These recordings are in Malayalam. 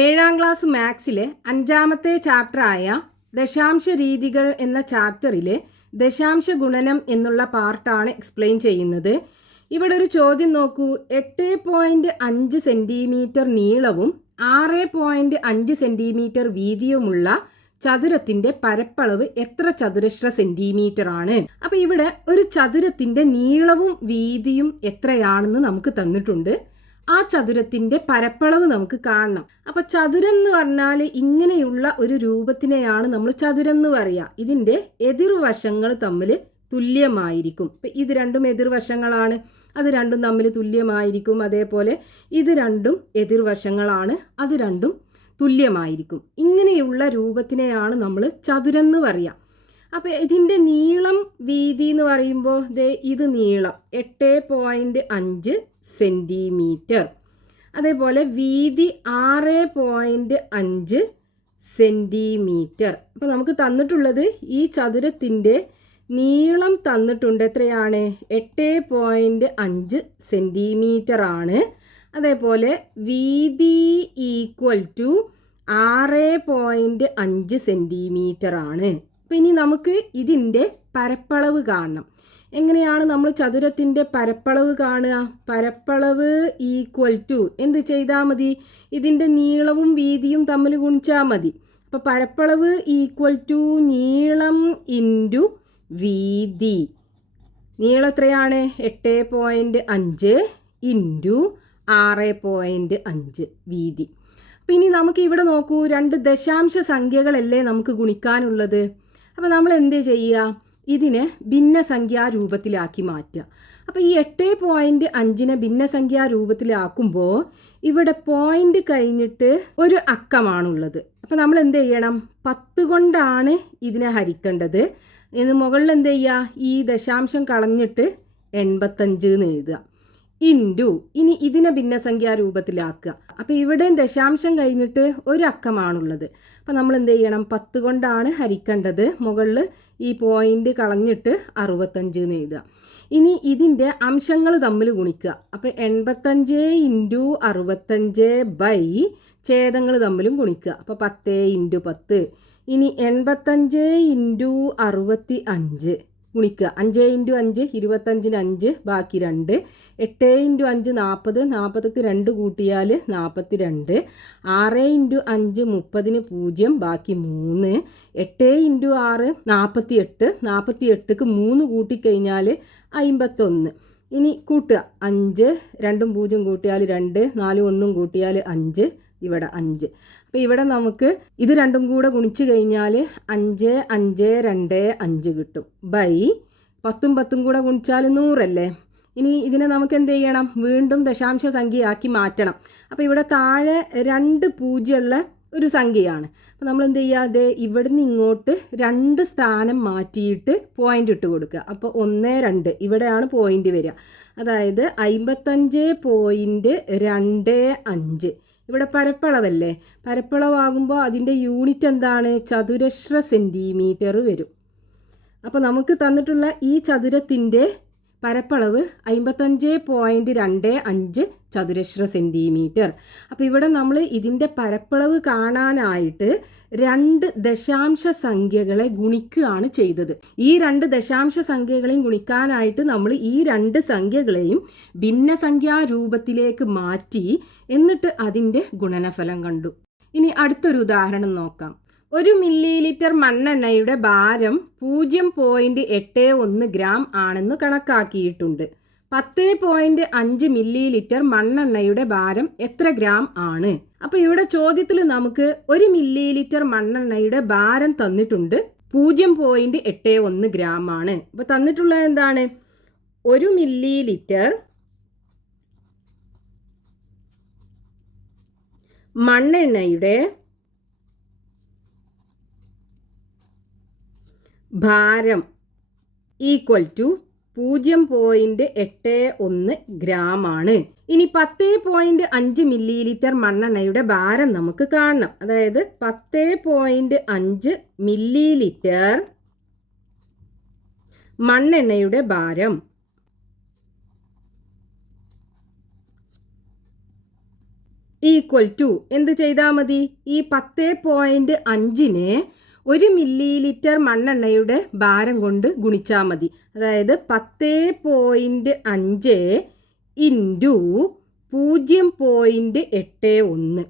ഏഴാം ക്ലാസ് മാത്സിലെ അഞ്ചാമത്തെ ചാപ്റ്ററായ ദശാംശ രീതികൾ എന്ന ചാപ്റ്ററിലെ ദശാംശ ഗുണനം എന്നുള്ള പാർട്ടാണ് എക്സ്പ്ലെയിൻ ചെയ്യുന്നത്. ഇവിടെ ഒരു ചോദ്യം നോക്കൂ. എട്ട് പോയിന്റ് അഞ്ച് സെന്റിമീറ്റർ നീളവും ആറ് പോയിന്റ് അഞ്ച് സെന്റിമീറ്റർ വീതിയുമുള്ള ചതുരത്തിന്റെ പരപ്പളവ് എത്ര ചതുരശ്ര സെന്റിമീറ്റർ ആണ്? അപ്പൊ ഇവിടെ ഒരു ചതുരത്തിന്റെ നീളവും വീതിയും എത്രയാണെന്ന് നമുക്ക് തന്നിട്ടുണ്ട്. ആ ചതുരത്തിന്റെ പരപ്പളവ് നമുക്ക് കാണണം. അപ്പൊ ചതുരം എന്ന് പറഞ്ഞാൽ ഇങ്ങനെയുള്ള ഒരു രൂപത്തിനെയാണ് നമ്മൾ ചതുരം എന്ന് പറയുക ഇതിന്റെ എതിർവശങ്ങൾ തമ്മിൽ തുല്യമായിരിക്കും. ഇപ്പം ഇത് രണ്ടും എതിർവശങ്ങളാണ്. അത് രണ്ടും തമ്മിൽ തുല്യമായിരിക്കും. അതേപോലെ ഇത് രണ്ടും എതിർവശങ്ങളാണ്. അത് രണ്ടും തുല്യമായിരിക്കും. ഇങ്ങനെയുള്ള രൂപത്തിനെയാണ് നമ്മൾ ചതുരം എന്ന് പറയുക അപ്പോൾ ഇതിന്റെ നീളം വീതി എന്ന് പറയുമ്പോൾ ദേ ഇത് നീളം. എട്ട് പോയിന്റ് അഞ്ച് സെന്റിമീറ്റർ അതേപോലെ വീതി ആറ് പോയിന്റ് അഞ്ച് സെന്റിമീറ്റർ അപ്പോൾ നമുക്ക് തന്നിട്ടുള്ളത് ഈ ചതുരത്തിന്റെ നീളം തന്നിട്ടുണ്ട്. എത്രയാണ്? എട്ട് പോയിന്റ് അഞ്ച് സെന്റിമീറ്റർ ആണ്. അതേപോലെ വീതി ഈക്വൽ ടു ആറ് പോയിന്റ് അഞ്ച് സെന്റിമീറ്റർ ആണ്. അപ്പം ഇനി നമുക്ക് ഇതിന്റെ പരപ്പളവ് കാണണം. എങ്ങനെയാണ് നമ്മൾ ചതുരത്തിന്റെ പരപ്പളവ് കാണുക? പരപ്പളവ് ഈക്വൽ ടു എന്ത് ചെയ്താൽ മതി? ഇതിന്റെ നീളവും വീതിയും തമ്മിൽ ഗുണിച്ചാൽ മതി. അപ്പോൾ പരപ്പളവ് ഈക്വൽ ടു നീളം ഇന്റു വീതി. നീളം എത്രയാണ്? എട്ട് പോയിന്റ് അഞ്ച് ഇന്റു ആറ് പോയിന്റ് അഞ്ച് വീതി. അപ്പം ഇനി നമുക്ക് ഇവിടെ നോക്കൂ രണ്ട് ദശാംശ സംഖ്യകളല്ലേ നമുക്ക് ഗുണിക്കാനുള്ളത്? അപ്പോൾ നമ്മൾ എന്ത് ചെയ്യുക? ഇതിനെ ഭിന്നസംഖ്യാ രൂപത്തിലാക്കി മാറ്റുക. അപ്പോൾ ഈ എട്ട് പോയിന്റ് അഞ്ചിനെ ഭിന്നസംഖ്യാ രൂപത്തിലാക്കുമ്പോൾ ഇവിടെ പോയിന്റ് കഴിഞ്ഞിട്ട് ഒരു അക്കമാണുള്ളത്. അപ്പോൾ നമ്മൾ എന്ത് ചെയ്യണം? പത്ത് കൊണ്ടാണ് ഇതിനെ ഹരിക്കേണ്ടത്. ഇന്ന് മുകളിൽ എന്ത് ചെയ്യുക ഈ ദശാംശം കളഞ്ഞിട്ട് എൺപത്തഞ്ച് എന്ന് എഴുതുക. ഇന്റു. ഇനി ഇതിനെ ഭിന്നസംഖ്യാ രൂപത്തിലാക്കുക അപ്പോൾ ഇവിടെയും ദശാംശം കഴിഞ്ഞിട്ട് ഒരു അക്കമാണുള്ളത്. അപ്പോൾ നമ്മൾ എന്ത് ചെയ്യണം? പത്ത് കൊണ്ടാണ് ഹരിക്കേണ്ടത്. മുകളിൽ ഈ പോയിന്റ് കളഞ്ഞിട്ട് അറുപത്തഞ്ച് എന്ന് എഴുതുക. ഇനി ഇതിന്റെ അംശങ്ങൾ തമ്മിൽ ഗുണിക്കുക. അപ്പോൾ എൺപത്തഞ്ച് ഇന്റു അറുപത്തഞ്ച് ബൈ ഛേദങ്ങൾ തമ്മിലും ഗുണിക്കുക. അപ്പോൾ പത്ത് ഇന്റു പത്ത്. ഇനി എൺപത്തഞ്ച് ഇന്റു അറുപത്തി അഞ്ച് ഗുണിക്കുക. അഞ്ച് ഇന്റു അഞ്ച് ഇരുപത്തഞ്ചിന് അഞ്ച് ബാക്കി രണ്ട്. എട്ട് ഇന്റു അഞ്ച് നാൽപ്പത് നാൽപ്പതക്ക് രണ്ട് കൂട്ടിയാൽ നാൽപ്പത്തി രണ്ട് ആറ് ഇന്റു അഞ്ച് മുപ്പതിന് പൂജ്യം ബാക്കി മൂന്ന്. എട്ട് ഇന്റു ആറ് നാൽപ്പത്തി എട്ട് നാൽപ്പത്തി എട്ടിക്ക് മൂന്ന് കൂട്ടിക്കഴിഞ്ഞാൽ അമ്പത്തൊന്ന് ഇനി കൂട്ടുക. അഞ്ച് രണ്ടും പൂജ്യം കൂട്ടിയാൽ രണ്ട്. നാലും ഒന്നും കൂട്ടിയാൽ അഞ്ച്. ഇവിടെ അഞ്ച്. അപ്പോൾ ഇവിടെ നമുക്ക് ഇത് രണ്ടും കൂടെ ഗുണിച്ച് കഴിഞ്ഞാൽ അഞ്ച് അഞ്ച് രണ്ട് അഞ്ച് കിട്ടും. ബൈ. പത്തും പത്തും കൂടെ ഗുണിച്ചാൽ നൂറല്ലേ? ഇനി ഇതിനെ നമുക്ക് എന്ത് ചെയ്യണം? വീണ്ടും ദശാംശ സംഖ്യയാക്കി മാറ്റണം. അപ്പോൾ ഇവിടെ താഴെ രണ്ട് പൂജ്യമുള്ള ഒരു സംഖ്യയാണ്. അപ്പോൾ നമ്മൾ എന്ത് ചെയ്യുക? അതെ ഇവിടുന്ന് ഇങ്ങോട്ട് രണ്ട് സ്ഥാനം മാറ്റിയിട്ട് പോയിന്റ് ഇട്ട് കൊടുക്കുക. അപ്പോൾ ഒന്ന് രണ്ട്. ഇവിടെയാണ് പോയിന്റ് വരിക. അതായത് അമ്പത്തഞ്ച് പോയിന്റ് രണ്ട് അഞ്ച്. ഇവിടെ പരപ്പളവല്ലേ? പരപ്പളവാകുമ്പോൾ അതിന്റെ യൂണിറ്റ് എന്താണ്? ചതുരശ്ര സെന്റിമീറ്റർ വരും. അപ്പോൾ നമുക്ക് തന്നിട്ടുള്ള ഈ ചതുരത്തിന്റെ പരപ്പളവ് അമ്പത്തഞ്ച് പോയിന്റ് രണ്ട് അഞ്ച് ചതുരശ്ര സെന്റിമീറ്റർ അപ്പോൾ ഇവിടെ നമ്മൾ ഇതിന്റെ പരപ്പളവ് കാണാനായിട്ട് രണ്ട് ദശാംശ സംഖ്യകളെ ഗുണിക്കുകയാണ് ചെയ്തത്. ഈ രണ്ട് ദശാംശ സംഖ്യകളെയും ഗുണിക്കാനായിട്ട് നമ്മൾ ഈ രണ്ട് സംഖ്യകളെയും ഭിന്നസംഖ്യാ രൂപത്തിലേക്ക് മാറ്റി എന്നിട്ട് അതിന്റെ ഗുണനഫലം കണ്ടു. ഇനി അടുത്തൊരു ഉദാഹരണം നോക്കാം. ഒരു മില്ലി ലിറ്റർ മണ്ണെണ്ണയുടെ ഭാരം പൂജ്യം പോയിന്റ് എട്ട് ഒന്ന് ഗ്രാം ആണെന്ന് കണക്കാക്കിയിട്ടുണ്ട്. പത്ത് പോയിന്റ് അഞ്ച് മില്ലി ലിറ്റർ മണ്ണെണ്ണയുടെ ഭാരം എത്ര ഗ്രാം ആണ്? അപ്പൊ ഇവിടെ ചോദ്യത്തിൽ നമുക്ക് ഒരു മില്ലി ലിറ്റർ മണ്ണെണ്ണയുടെ ഭാരം തന്നിട്ടുണ്ട്. പൂജ്യം പോയിന്റ് എട്ട് ഒന്ന് ഗ്രാം ആണ്. അപ്പൊ തന്നിട്ടുള്ളത് എന്താണ്? ഒരു മില്ലി ലിറ്റർ മണ്ണെണ്ണയുടെ ഭാരം ഈക്വൽ ടു പൂജ്യം പോയിന്റ് എട്ട് ഒന്ന് ഗ്രാം ആണ് ഇനി പത്ത് പോയിന്റ് അഞ്ച് മില്ലി ലിറ്റർ മണ്ണെണ്ണയുടെ ഭാരം നമുക്ക് കാണണം. അതായത് പത്ത് പോയിന്റ് അഞ്ച് മില്ലി ലിറ്റർ മണ്ണെണ്ണയുടെ ഭാരം. ഈക്വൽ ടു എന്ത് ചെയ്താൽ മതി? ഈ പത്ത് പോയിന്റ് അഞ്ചിനെ ഒരു മില്ലി ലിറ്റർ മണ്ണെണ്ണയുടെ ഭാരം കൊണ്ട് ഗുണിച്ചാൽ മതി. അതായത് പത്ത് പോയിന്റ് അഞ്ച് ഇന്റു പൂജ്യം പോയിന്റ് എട്ട് ഒന്ന്.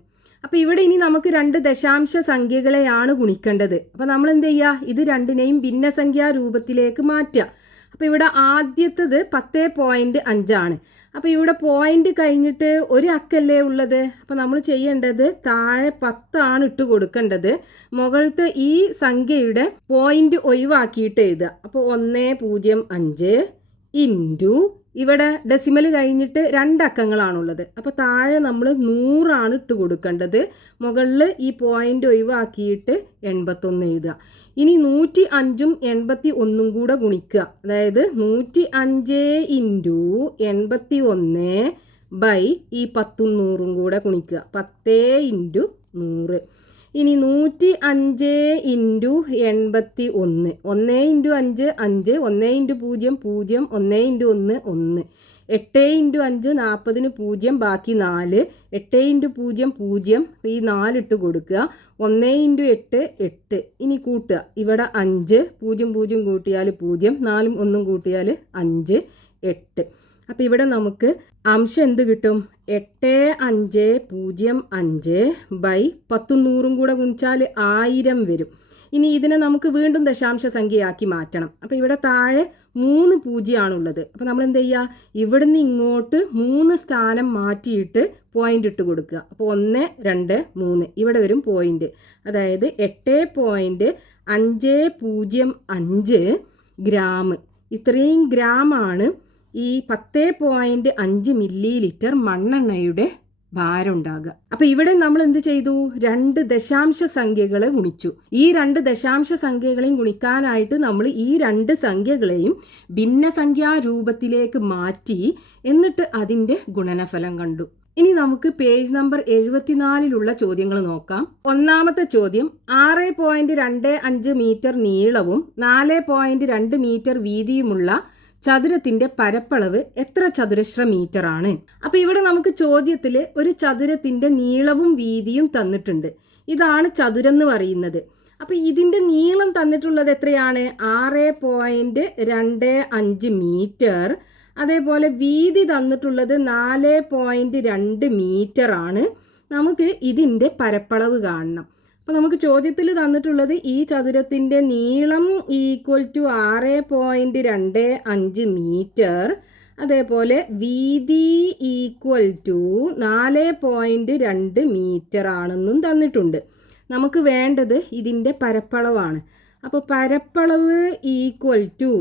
അപ്പോൾ ഇവിടെ ഇനി നമുക്ക് രണ്ട് ദശാംശ സംഖ്യകളെയാണ് ഗുണിക്കേണ്ടത്. അപ്പോൾ നമ്മൾ എന്ത് ചെയ്യുക ഇത് രണ്ടിനെയും ഭിന്നസംഖ്യാ രൂപത്തിലേക്ക് മാറ്റുക. അപ്പോൾ ഇവിടെ ആദ്യത്തത് പത്ത് പോയിന്റ് അഞ്ചാണ്. അപ്പോൾ ഇവിടെ പോയിന്റ് കഴിഞ്ഞിട്ട് ഒരു അക്കല്ലേ ഉള്ളത്? അപ്പോൾ നമ്മൾ ചെയ്യേണ്ടത് താഴെ പത്താണ് ഇട്ട് കൊടുക്കേണ്ടത്. മുകളിലത്തെ ഈ സംഖ്യയുടെ പോയിന്റ് ഒഴിവാക്കിയിട്ട് എഴുതുക. അപ്പോൾ ഒന്ന് പൂജ്യം അഞ്ച് ഇന്റു ഇവിടെ ഡെസിമൽ കഴിഞ്ഞിട്ട് രണ്ടക്കങ്ങളാണുള്ളത് അപ്പോൾ താഴെ നമ്മൾ നൂറാണ് ഇട്ട് കൊടുക്കേണ്ടത്. മുകളിൽ ഈ പോയിന്റ് ഒഴിവാക്കിയിട്ട് എൺപത്തൊന്ന് എഴുതുക. ഇനി നൂറ്റി അഞ്ചും എൺപത്തി ഒന്നും കൂടെ ഗുണിക്കുക. അതായത് നൂറ്റി അഞ്ച് ഇന്റു എൺപത്തി ഒന്ന് ബൈ ഈ പത്തും നൂറും കൂടെ ഗുണിക്കുക. പത്തേ ഇന്റു നൂറ്. ഇനി നൂറ്റി അഞ്ച് ഇന്റു എൺപത്തി ഒന്ന് ഒന്ന് ഇന്റു അഞ്ച് അഞ്ച് ഒന്ന് ഇന്റു പൂജ്യം പൂജ്യം ഒന്ന് ഇന്റു ഒന്ന് ഒന്ന്. എട്ട് ഇന്റു അഞ്ച് നാൽപ്പതിന് പൂജ്യം ബാക്കി നാല്. എട്ട് ഇന്റു പൂജ്യം പൂജ്യം. ഈ നാലിട്ട് കൊടുക്കുക. ഒന്ന് ഇന്റു എട്ട് എട്ട്. ഇനി കൂട്ടുക. ഇവിടെ അഞ്ച്. പൂജ്യം പൂജ്യം കൂട്ടിയാൽ പൂജ്യം. നാലും ഒന്നും കൂട്ടിയാൽ അഞ്ച് എട്ട്. അപ്പോൾ ഇവിടെ നമുക്ക് അംശം എന്ത് കിട്ടും? എട്ട് അഞ്ച് പൂജ്യം അഞ്ച് ബൈ പത്തും നൂറും കൂടെ ഗുണിച്ചാൽ ആയിരം വരും. ഇനി ഇതിനെ നമുക്ക് വീണ്ടും ദശാംശ സംഖ്യയാക്കി മാറ്റണം. അപ്പോൾ ഇവിടെ താഴെ മൂന്ന് പൂജ്യമാണുള്ളത്. അപ്പോൾ നമ്മൾ എന്ത് ചെയ്യുക? ഇവിടുന്ന് ഇങ്ങോട്ട് മൂന്ന് സ്ഥാനം മാറ്റിയിട്ട് പോയിന്റ് ഇട്ട് കൊടുക്കുക. അപ്പോൾ ഒന്ന് രണ്ട് മൂന്ന്. ഇവിടെ വരും പോയിന്റ് അതായത് എട്ട് പോയിന്റ് അഞ്ച് പൂജ്യം അഞ്ച് ഗ്രാം. ഇത്രയും ഗ്രാമാണ് ഈ പത്ത് പോയിന്റ് അഞ്ച് മില്ലി ലിറ്റർ മണ്ണെണ്ണയുടെ ഭാരം ഉണ്ടാകുക അപ്പൊ ഇവിടെ നമ്മൾ എന്ത് ചെയ്തു? രണ്ട് ദശാംശ സംഖ്യകളെ ഗുണിച്ചു. ഈ രണ്ട് ദശാംശ സംഖ്യകളെയും ഗുണിക്കാനായിട്ട് നമ്മൾ ഈ രണ്ട് സംഖ്യകളെയും ഭിന്നസംഖ്യാ രൂപത്തിലേക്ക് മാറ്റി എന്നിട്ട് അതിന്റെ ഗുണനഫലം കണ്ടു. ഇനി നമുക്ക് പേജ് നമ്പർ എഴുപത്തിനാലിലുള്ള ചോദ്യങ്ങൾ നോക്കാം. ഒന്നാമത്തെ ചോദ്യം ആറ് പോയിന്റ് രണ്ട് അഞ്ച് മീറ്റർ നീളവും നാല് പോയിന്റ് രണ്ട് മീറ്റർ വീതിയുമുള്ള ചതുരത്തിന്റെ പരപ്പളവ് എത്ര ചതുരശ്ര മീറ്റർ ആണ്? അപ്പൊ ഇവിടെ നമുക്ക് ചോദ്യത്തിൽ ഒരു ചതുരത്തിന്റെ നീളവും വീതിയും തന്നിട്ടുണ്ട്. ഇതാണ് ചതുരം എന്ന് പറയുന്നത്. അപ്പൊ ഇതിന്റെ നീളം തന്നിട്ടുള്ളത് എത്രയാണ്? ആറ് പോയിന്റ് രണ്ട് അഞ്ച് മീറ്റർ അതേപോലെ വീതി തന്നിട്ടുള്ളത് നാല് പോയിന്റ് രണ്ട് മീറ്റർ ആണ്. നമുക്ക് ഇതിന്റെ പരപ്പളവ് കാണണം. അപ്പോൾ നമുക്ക് ചോദ്യത്തിൽ തന്നിട്ടുള്ളത് ഈ ചതുരത്തിന്റെ നീളം ഈക്വൽ ടു ആറ് പോയിന്റ് രണ്ട് അഞ്ച് മീറ്റർ അതേപോലെ വീതി ഈക്വൽ ടു നാല് പോയിന്റ് രണ്ട് മീറ്റർ ആണെന്നും തന്നിട്ടുണ്ട്. നമുക്ക് വേണ്ടത് ഇതിന്റെ പരപ്പളവാണ്. അപ്പോൾ പരപ്പളവ് ഈക്വൽ ടു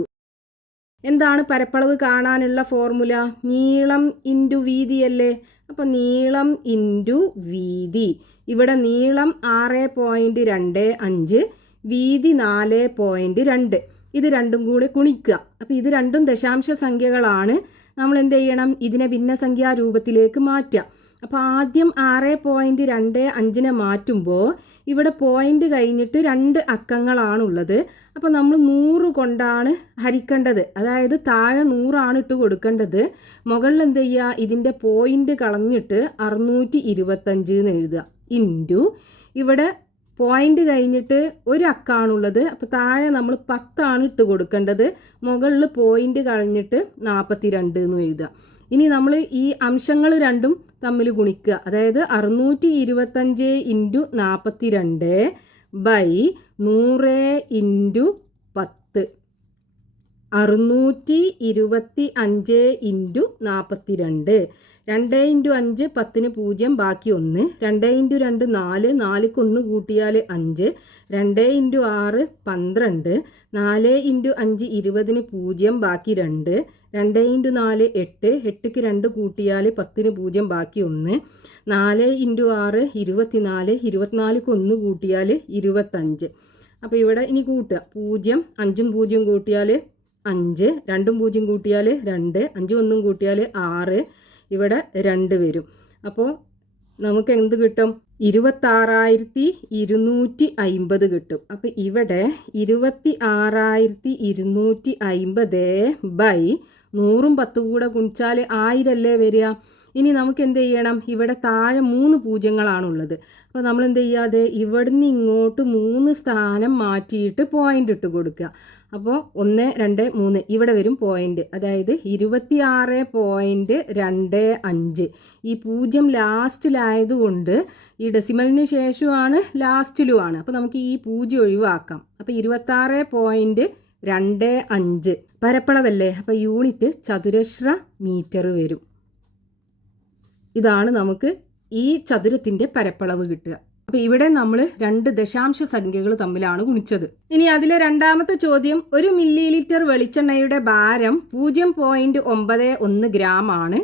എന്താണ് പരപ്പളവ് കാണാനുള്ള ഫോർമുല നീളം ഇന്റു വീതിയല്ലേ? അപ്പോൾ നീളം ഇന്റു വീതി. ഇവിടെ നീളം ആറ് പോയിന്റ് രണ്ട് അഞ്ച് വീതി നാല് പോയിന്റ് രണ്ട്. ഇത് രണ്ടും കൂടി കുണിക്കുക അപ്പോൾ ഇത് രണ്ടും ദശാംശ സംഖ്യകളാണ്. നമ്മൾ എന്ത് ചെയ്യണം? ഇതിനെ ഭിന്നസംഖ്യാ രൂപത്തിലേക്ക് മാറ്റുക. അപ്പോൾ ആദ്യം ആറ് പോയിന്റ് രണ്ട് അഞ്ചിനെ മാറ്റുമ്പോൾ ഇവിടെ പോയിന്റ് കഴിഞ്ഞിട്ട് രണ്ട് അക്കങ്ങളാണുള്ളത്. അപ്പോൾ നമ്മൾ നൂറ് കൊണ്ടാണ് ഹരിക്കേണ്ടത്. അതായത് താഴെ നൂറാണ് ഇട്ട് കൊടുക്കേണ്ടത്. മുകളിൽ എന്ത് ചെയ്യുക? ഇതിന്റെ പോയിന്റ് കളഞ്ഞിട്ട് അറുന്നൂറ്റി ഇരുപത്തഞ്ച് എന്ന് എഴുതുക. ഇന്റു ഇവിടെ പോയിന്റ് കഴിഞ്ഞിട്ട് ഒരു അക്കാണുള്ളത് അപ്പോൾ താഴെ നമ്മൾ പത്താണ് ഇട്ട് കൊടുക്കേണ്ടത്. മുകളിൽ പോയിന്റ് കഴിഞ്ഞിട്ട് നാൽപ്പത്തി രണ്ട് എന്ന് എഴുതുക. ഇനി നമ്മൾ ഈ അംശങ്ങൾ രണ്ടും തമ്മിൽ ഗുണിക്കുക. അതായത് അറുന്നൂറ്റി ഇരുപത്തഞ്ച് ഇന്റു നാൽപ്പത്തി രണ്ട് ബൈ നൂറ് ഇന്റു പത്ത്. അറുന്നൂറ്റി ഇരുപത്തി അഞ്ച് ഇന്റു നാൽപ്പത്തി രണ്ട് രണ്ട് ഇന്റു അഞ്ച് പത്തിന് പൂജ്യം ബാക്കി ഒന്ന്. രണ്ട് ഇന്റു രണ്ട് നാല് നാലിക്ക് ഒന്ന് കൂട്ടിയാൽ അഞ്ച്. രണ്ട് ഇന്റു ആറ് പന്ത്രണ്ട്. നാല് ഇന്റു അഞ്ച് ഇരുപതിന് പൂജ്യം ബാക്കി രണ്ട്. രണ്ട് ഇന്റു നാല് എട്ട്. എട്ടിക്ക് രണ്ട് കൂട്ടിയാൽ പത്തിന് പൂജ്യം ബാക്കി ഒന്ന്. നാല് ഇന്റു ആറ് ഇരുപത്തിനാല്. ഇരുപത്തിനാലിക്ക് ഒന്ന് കൂട്ടിയാൽ ഇരുപത്തഞ്ച്. അപ്പോൾ ഇവിടെ ഇനി കൂട്ടുക. പൂജ്യം അഞ്ചും പൂജ്യം കൂട്ടിയാൽ അഞ്ച്. രണ്ടും പൂജ്യം കൂട്ടിയാൽ രണ്ട്. അഞ്ചും ഒന്നും കൂട്ടിയാൽ ആറ്. ഇവിടെ രണ്ട് വരും. അപ്പോൾ നമുക്ക് എന്ത് കിട്ടും? ഇരുപത്താറായിരത്തി ഇരുന്നൂറ്റി അയിമ്പത് കിട്ടും. അപ്പോൾ ഇവിടെ ഇരുപത്തി ആറായിരത്തി ഇരുന്നൂറ്റി അയിമ്പത് ബൈ നൂറും പത്തും കൂടെ ഗുണിച്ചാൽ ആയിരല്ലേ വരിക? ഇനി നമുക്ക് എന്ത് ചെയ്യണം? ഇവിടെ താഴെ മൂന്ന് പൂജ്യങ്ങളാണുള്ളത്. അപ്പോൾ നമ്മൾ എന്ത് ചെയ്യാതെ ഇവിടുന്ന് ഇങ്ങോട്ട് മൂന്ന് സ്ഥാനം മാറ്റിയിട്ട് പോയിന്റ് ഇട്ട് കൊടുക്കുക. അപ്പോൾ ഒന്ന് രണ്ട് മൂന്ന്. ഇവിടെ വരും പോയിന്റ് അതായത് ഇരുപത്തിയാറ് പോയിന്റ് രണ്ട് അഞ്ച്. ഈ പൂജ്യം ലാസ്റ്റിലായതുകൊണ്ട് ഈ ഡെസിമലിന് ശേഷമാണ് ലാസ്റ്റിലുമാണ്. അപ്പോൾ നമുക്ക് ഈ പൂജ്യം ഒഴിവാക്കാം. അപ്പോൾ ഇരുപത്താറ് പോയിന്റ് രണ്ട് അഞ്ച്. പരപ്പളവല്ലേ? അപ്പോൾ യൂണിറ്റ് ചതുരശ്ര മീറ്റർ വരും. ഇതാണ് നമുക്ക് ഈ ചതുരത്തിന്റെ പരപ്പളവ് കിട്ടുക. അപ്പോൾ ഇവിടെ നമ്മൾ രണ്ട് ദശാംശ സംഖ്യകൾ തമ്മിലാണ് ഗുണിച്ചത്. ഇനി അതിലെ രണ്ടാമത്തെ ചോദ്യം ഒരു മില്ലി ലിറ്റർ വെളിച്ചെണ്ണയുടെ ഭാരം പൂജ്യം പോയിന്റ് ഒമ്പത് ഒന്ന് ഗ്രാം ആണ്.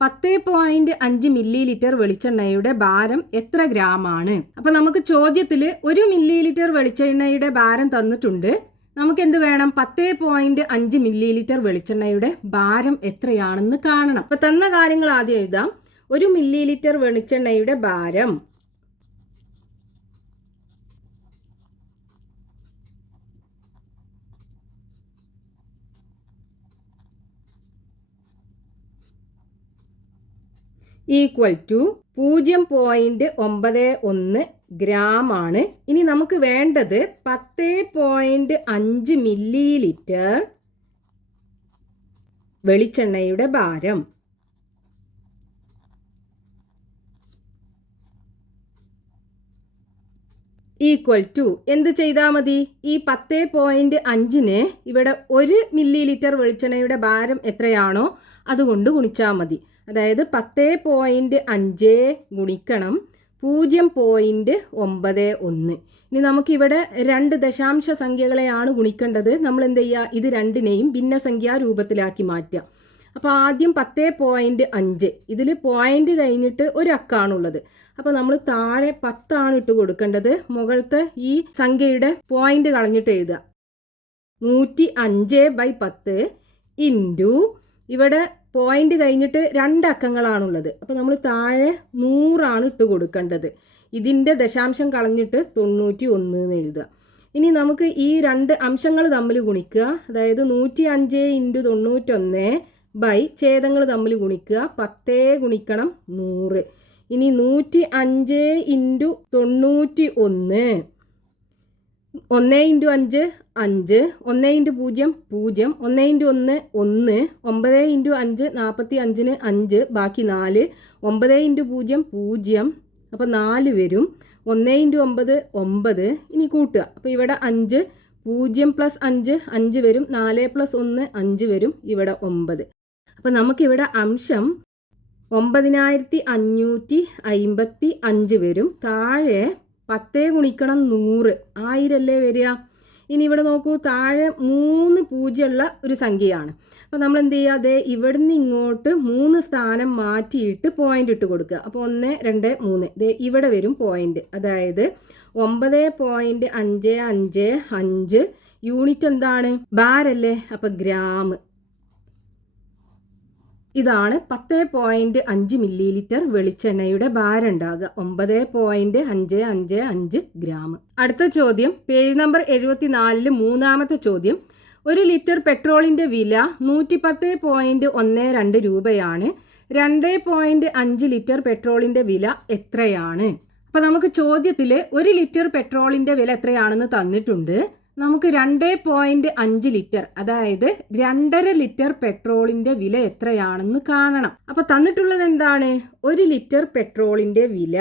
പത്ത് പോയിന്റ് അഞ്ച് മില്ലി ലിറ്റർ വെളിച്ചെണ്ണയുടെ ഭാരം എത്ര ഗ്രാം ആണ്? അപ്പൊ നമുക്ക് ചോദ്യത്തിൽ ഒരു മില്ലി ലിറ്റർ വെളിച്ചെണ്ണയുടെ ഭാരം തന്നിട്ടുണ്ട്. നമുക്ക് എന്ത് വേണം? പത്ത് പോയിന്റ് അഞ്ച് മില്ലി ലിറ്റർ വെളിച്ചെണ്ണയുടെ ഭാരം എത്രയാണെന്ന് കാണണം. അപ്പൊ തന്ന കാര്യങ്ങൾ ആദ്യം എഴുതാം. ഒരു മില്ലി ലിറ്റർ വെളിച്ചെണ്ണയുടെ ഭാരം. ഈക്വൽ ടു പൂജ്യം പോയിന്റ് ഒമ്പത് ഒന്ന് ഗ്രാം ആണ്. ഇനി നമുക്ക് വേണ്ടത് പത്ത് പോയിന്റ് അഞ്ച് മില്ലി ലിറ്റർ വെളിച്ചെണ്ണയുടെ ഭാരം. Equal to. എന്ത് ചെയ്താൽ മതി? ഈ പത്ത് പോയിന്റ് അഞ്ചിന് ഇവിടെ ഒരു മില്ലി ലിറ്റർ വെളിച്ചെണ്ണയുടെ ഭാരം എത്രയാണോ അതുകൊണ്ട് ഗുണിച്ചാൽ മതി. അതായത് പത്ത് പോയിന്റ് അഞ്ച് ഗുണിക്കണം പൂജ്യം പോയിന്റ് ഒമ്പത് ഒന്ന്. ഇനി നമുക്കിവിടെ രണ്ട് ദശാംശ സംഖ്യകളെയാണ് ഗുണിക്കേണ്ടത്. നമ്മൾ എന്ത് ചെയ്യുക ഇത് രണ്ടിനെയും ഭിന്നസംഖ്യാ രൂപത്തിലാക്കി മാറ്റുക അപ്പോൾ ആദ്യം പത്ത് പോയിന്റ് അഞ്ച്. ഇതിൽ പോയിന്റ് കഴിഞ്ഞിട്ട് ഒരു അക്കാണുള്ളത്. അപ്പോൾ നമ്മൾ താഴെ പത്താണ് ഇട്ട് കൊടുക്കേണ്ടത്. മുകളിലത്തെ ഈ സംഖ്യയുടെ പോയിന്റ് കളഞ്ഞിട്ട് എഴുതുക. നൂറ്റി അഞ്ച് ബൈ പത്ത് ഇന്റു ഇവിടെ പോയിന്റ് കഴിഞ്ഞിട്ട് രണ്ടക്കങ്ങളാണുള്ളത്. അപ്പോൾ നമ്മൾ താഴെ നൂറാണ് ഇട്ട് കൊടുക്കേണ്ടത്. ഇതിന്റെ ദശാംശം കളഞ്ഞിട്ട് തൊണ്ണൂറ്റി ഒന്ന് എന്ന് എഴുതുക. ഇനി നമുക്ക് ഈ രണ്ട് അംശങ്ങൾ തമ്മിൽ ഗുണിക്കുക. അതായത് നൂറ്റി അഞ്ച് ഇന്റു തൊണ്ണൂറ്റൊന്ന് ബൈ ഛേദങ്ങൾ തമ്മിൽ ഗുണിക്കുക. പത്തേ ഗുണിക്കണം നൂറ്. ഇനി നൂറ്റി അഞ്ച് ഇന്റു തൊണ്ണൂറ്റി ഒന്ന്. ഒന്ന് ഇന്റു അഞ്ച് അഞ്ച്. ഒന്ന് ഇന്റു പൂജ്യം പൂജ്യം. ഒന്ന് ഇന്റു ഒന്ന് ഒന്ന്. ഒമ്പത് ഇന്റു അഞ്ച് നാൽപ്പത്തി അഞ്ചിന് അഞ്ച്. ബാക്കി നാല്. ഒമ്പത് ഇന്റു പൂജ്യം പൂജ്യം. അപ്പോൾ നാല് വരും. ഒന്ന് ഇന്റു ഒമ്പത് ഒമ്പത്. ഇനി കൂട്ടുക. അപ്പോൾ ഇവിടെ അഞ്ച് പൂജ്യം പ്ലസ് അഞ്ച് അഞ്ച് വരും. നാല് പ്ലസ് ഒന്ന് അഞ്ച് വരും. ഇവിടെ ഒമ്പത്. അപ്പോൾ നമുക്കിവിടെ അംശം ഒമ്പതിനായിരത്തി അഞ്ഞൂറ്റി അയിമ്പത്തി അഞ്ച് വരും. താഴെ പത്തേ ഗുണിക്കണം നൂറ്. ആയിരല്ലേ വരിക? ഇനി ഇവിടെ നോക്കൂ താഴെ മൂന്ന് പൂജ്യമുള്ള ഒരു സംഖ്യയാണ്. അപ്പോൾ നമ്മൾ എന്ത് ചെയ്യുക? അതെ ഇവിടുന്ന് ഇങ്ങോട്ട് മൂന്ന് സ്ഥാനം മാറ്റിയിട്ട് പോയിന്റ് ഇട്ട് കൊടുക്കുക. അപ്പോൾ ഒന്ന് രണ്ട് മൂന്ന്. ദേ ഇവിടെ വരും പോയിന്റ് അതായത് ഒമ്പത് പോയിന്റ് അഞ്ച് അഞ്ച് അഞ്ച്. യൂണിറ്റ് എന്താണ്? ബാരല്ലേ? അപ്പോൾ ഗ്രാം. ഇതാണ് പത്ത് പോയിന്റ് അഞ്ച് മില്ലി ലിറ്റർ വെളിച്ചെണ്ണയുടെ ഭാരം ഉണ്ടാകുക. ഒമ്പത് പോയിന്റ് അഞ്ച് അഞ്ച് അഞ്ച് ഗ്രാം. അടുത്ത ചോദ്യം പേജ് നമ്പർ എഴുപത്തിനാലിൽ മൂന്നാമത്തെ ചോദ്യം. ഒരു ലിറ്റർ പെട്രോളിന്റെ വില നൂറ്റി പത്ത് പോയിന്റ് ഒന്ന് രണ്ട് രൂപയാണ്. രണ്ട് പോയിന്റ് അഞ്ച് ലിറ്റർ പെട്രോളിന്റെ വില എത്രയാണ്? അപ്പൊ നമുക്ക് ചോദ്യത്തിൽ ഒരു ലിറ്റർ പെട്രോളിന്റെ വില എത്രയാണെന്ന് തന്നിട്ടുണ്ട്. നമുക്ക് രണ്ട് പോയിന്റ് അഞ്ച് ലിറ്റർ അതായത് രണ്ടര ലിറ്റർ പെട്രോളിന്റെ വില എത്രയാണെന്ന് കാണണം. അപ്പൊ തന്നിട്ടുള്ളത് എന്താണ്? ഒരു ലിറ്റർ പെട്രോളിന്റെ വില.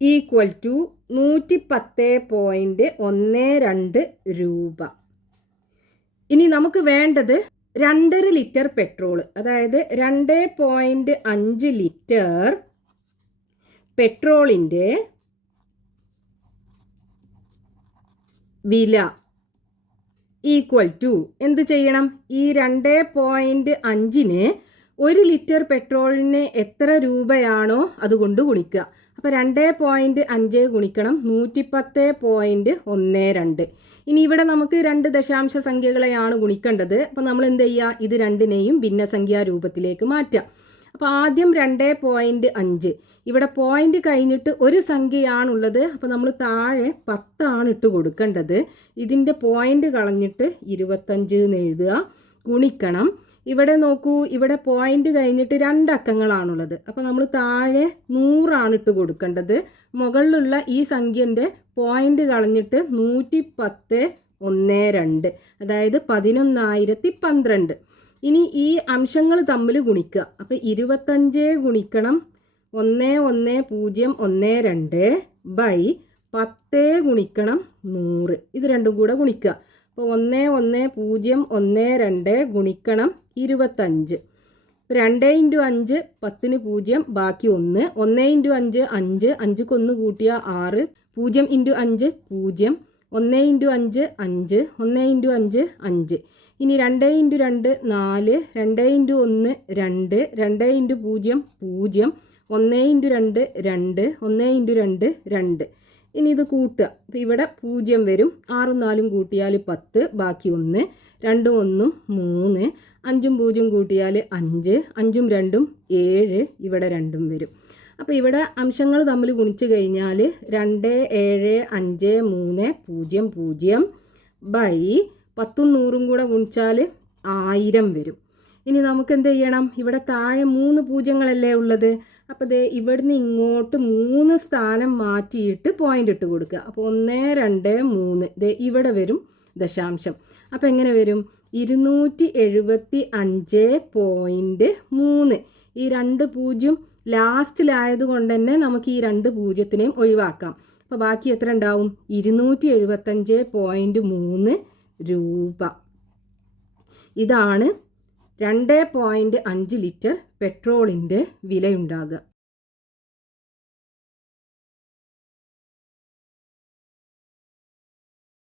ഈക്വൽ ടു നൂറ്റി പത്ത് പോയിന്റ് ഒന്ന് രണ്ട് രൂപ. ഇനി നമുക്ക് വേണ്ടത് രണ്ടര ലിറ്റർ പെട്രോൾ അതായത് രണ്ട് പോയിന്റ് അഞ്ച് ലിറ്റർ പെട്രോളിന്റെ വില ഈക്വൽ ടു എന്ത് ചെയ്യണം? ഈ രണ്ട് പോയിന്റ് അഞ്ചിന് ഒരു ലിറ്റർ പെട്രോളിന് എത്ര രൂപയാണോ അതുകൊണ്ട് ഗുണിക്കുക. അപ്പോൾ രണ്ട് പോയിന്റ് അഞ്ച് ഗുണിക്കണം നൂറ്റിപ്പത്ത് പോയിന്റ് ഒന്ന് രണ്ട്. ഇനി ഇവിടെ നമുക്ക് രണ്ട് ദശാംശ സംഖ്യകളെയാണ് ഗുണിക്കേണ്ടത്. അപ്പോൾ നമ്മൾ എന്ത് ചെയ്യുക? ഇത് രണ്ടിനെയും ഭിന്നസംഖ്യാ രൂപത്തിലേക്ക് മാറ്റാം അപ്പോൾ ആദ്യം രണ്ട് പോയിന്റ് അഞ്ച്. ഇവിടെ പോയിന്റ് കഴിഞ്ഞിട്ട് ഒരു സംഖ്യയാണുള്ളത്. അപ്പോൾ നമ്മൾ താഴെ പത്താണ് ഇട്ട് കൊടുക്കേണ്ടത്. ഇതിന്റെ പോയിന്റ് കളഞ്ഞിട്ട് ഇരുപത്തഞ്ച് എന്ന് എഴുതുക. ഗുണിക്കണം. ഇവിടെ നോക്കൂ ഇവിടെ പോയിന്റ് കഴിഞ്ഞിട്ട് രണ്ട് രണ്ടക്കങ്ങളാണുള്ളത് അപ്പോൾ നമ്മൾ താഴെ നൂറാണ് ഇട്ട് കൊടുക്കേണ്ടത്. മുകളിലുള്ള ഈ സംഖ്യന്റെ പോയിന്റ് കളഞ്ഞിട്ട് നൂറ്റി പത്ത് ഒന്ന് രണ്ട് അതായത് പതിനൊന്നായിരത്തി പന്ത്രണ്ട് ഇനി ഈ അംശങ്ങൾ തമ്മിൽ ഗുണിക്കുക അപ്പോൾ ഇരുപത്തഞ്ച് ഗുണിക്കണം. ഒന്ന് ഒന്ന് പൂജ്യം ഒന്ന് രണ്ട് ബൈ പത്ത് ഗുണിക്കണം നൂറ്. ഇത് രണ്ടും കൂടെ ഗുണിക്കുക അപ്പോൾ ഒന്ന് ഒന്ന് പൂജ്യം ഒന്ന് രണ്ട് ഗുണിക്കണം ഇരുപത്തഞ്ച്. രണ്ട് ഇന്റു അഞ്ച് പത്തിന് പൂജ്യം ബാക്കി ഒന്ന്. ഒന്ന് ഇന്റു അഞ്ച് അഞ്ച് അഞ്ചുക്ക് കൊന്ന് കൂട്ടിയ ആറ്. പൂജ്യം ഇന്റു അഞ്ച് പൂജ്യം. ഒന്ന് ഇന്റു അഞ്ച് അഞ്ച്. ഒന്ന് ഇന്റു അഞ്ച് അഞ്ച്. ഇനി രണ്ട് ഇന്റു രണ്ട് നാല്. രണ്ട് ഇന്റു ഒന്ന് രണ്ട്. രണ്ട് ഇന്റു പൂജ്യം പൂജ്യം. ഒന്ന് ഇന്റു രണ്ട് രണ്ട്. ഒന്ന് ഇന്റു രണ്ട് രണ്ട്. ഇനി ഇത് കൂട്ടുക. അപ്പോൾ ഇവിടെ പൂജ്യം വരും. ആറും നാലും കൂട്ടിയാൽ പത്ത് ബാക്കി ഒന്ന്. രണ്ടും ഒന്നും മൂന്ന്. അഞ്ചും പൂജ്യം കൂട്ടിയാൽ അഞ്ച്. അഞ്ചും രണ്ടും ഏഴ്. ഇവിടെ രണ്ടും വരും. അപ്പോൾ ഇവിടെ അംശങ്ങൾ തമ്മിൽ ഗുണിച്ച് കഴിഞ്ഞാൽ രണ്ട് ഏഴ് അഞ്ച് മൂന്ന് പൂജ്യം പൂജ്യം ബൈ പത്തും നൂറും കൂടെ ഗുണിച്ചാൽ ആയിരം വരും. ഇനി നമുക്ക് എന്ത് ചെയ്യണം? ഇവിടെ താഴെ മൂന്ന് പൂജ്യങ്ങളല്ലേ ഉള്ളത്? അപ്പോൾ ദേ ഇവിടുന്ന് ഇങ്ങോട്ട് മൂന്ന് സ്ഥാനം മാറ്റിയിട്ട് പോയിന്റ് ഇട്ട് കൊടുക്കുക. അപ്പോൾ ഒന്ന് രണ്ട് മൂന്ന്. ദേ ഇവിടെ വരും ദശാംശം. അപ്പോൾ എങ്ങനെ വരും? ഇരുന്നൂറ്റി എഴുപത്തി അഞ്ച് പോയിന്റ് മൂന്ന്. ഈ രണ്ട് പൂജ്യം ലാസ്റ്റിലായത് കൊണ്ട് തന്നെ നമുക്ക് ഈ രണ്ട് പൂജ്യത്തിനെയും ഒഴിവാക്കാം. അപ്പോൾ ബാക്കി എത്ര ഉണ്ടാവും? ഇരുന്നൂറ്റി എഴുപത്തഞ്ച് പോയിന്റ് മൂന്ന് രൂപ. ഇതാണ് രണ്ട് പോയിന്റ് അഞ്ച് ലിറ്റർ പെട്രോളിന്റെ വിലയുണ്ടാകുക.